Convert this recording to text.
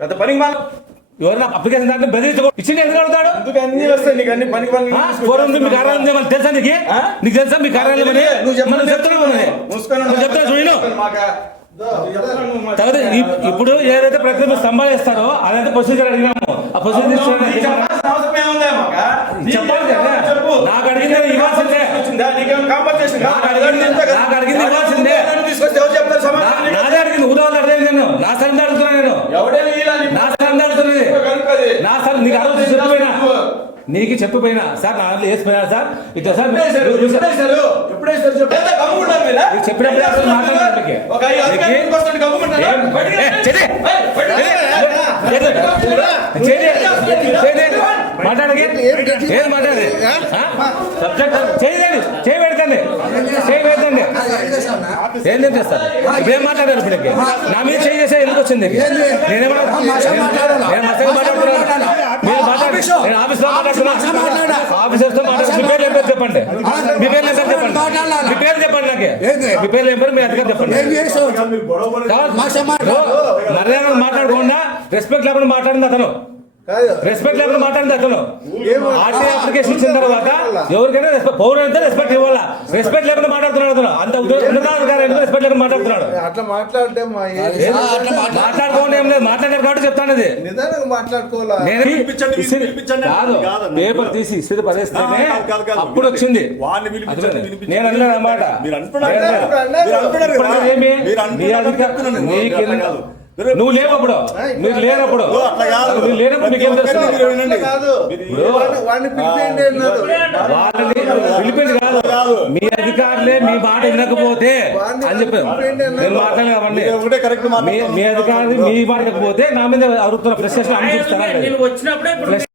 పెద్ద పని ఎవరైనా అప్లికేషన్ దాంట్లో బెదిరించకూడదు ఇచ్చింది ఎందుకు అడుగుతాడు అన్ని వస్తాయి నీకు అన్ని పనికి మీ కార్యాలయం తెలుసా నీకు తెలుసా మీ కార్యాలయం అని చెప్తాను చూడను. ఇప్పుడు ఏదైతే ప్రక్రియ సంభాళిస్తారో అదైతే ప్రొసీజర్ అడిగినాము ఆ ప్రొసీజర్ చెప్పాలి కదా నాకు అడిగింది ఇవ్వాల్సిందే నాకు అడిగింది ఇవ్వాల్సిందే నాదే అడిగింది ఉదాహరణ అడిగింది నేను నా సరిగ్గా అడుగుతున్నా నేను నా సరిగ్గా అడుగుతున్నది నా సార్ నీకు అడుగుతూ చెప్పిపోయినా నీకు చెప్పిపోయినా సార్ నా దాంట్లో వేసిపోయినా సార్ ఇట్లా సార్ చెప్పినప్పుడు అసలు మాట్లాడకి ఏది మాట్లాడేది సబ్జెక్ట్ చేయబెడతండి చేయబెడతండి ఏం చేస్తారు ఇప్పుడు ఏం మాట్లాడారు ఇప్పటికి నా మీద చేసే ఎందుకు వచ్చింది నేనేమన్నా నేను మసగా మాట్లాడుతున్నాను మీరు మాట్లాడి నేను ఆఫీస్లో మాట్లాడుతున్నా ఆఫీసర్తో మాట్లాడుతున్నా మీ పేర్లు ఏం పేరు చెప్పండి మీ పేర్లు ఏం పేరు చెప్పండి మీ పేరు చెప్పండి నాకే మీ పేర్లు ఏం పేరు మీ అధికారం చెప్పండి మర్యాద మాట్లాడకుండా రెస్పెక్ట్ లేకుండా మాట్లాడింది అతను రెస్పెక్ట్ లేకుండా మాట్లాడింది అతను ఆర్టీఐ అప్లికేషన్ ఇచ్చిన తర్వాత ఎవరికైనా పౌరులైతే రెస్పెక్ట్ ఇవ్వాలా రెస్పెక్ట్ లేకుండా మాట్లాడుతున్నాడు అతను అంత ఉన్నతాధికారులు రెస్పెక్ట్ లేకుండా మాట్లాడుతున్నాడు అట్లా మాట్లాడితే మాట్లాడుకోండి ఏం లేదు మాట్లాడారు కాబట్టి చెప్తాను అది కాదు పేపర్ తీసి ఇస్తే పరిస్థితి అప్పుడు వచ్చింది నేను అన్నాను అన్నమాట నువ్వు లేనప్పుడు మీరు లేనప్పుడు మీరు లేనప్పుడు మీకేం తెలుస్తుంది పిలిపింది కాదు మీ అధికారులే మీ మాట వినకపోతే అని చెప్పారు నేను మాట్లాడలేవండి మీ అధికారులు మీ మాట వినకపోతే నా మీద అడుగుతున్న ఫ్రస్ట్రేషన్ అని చూస్తాను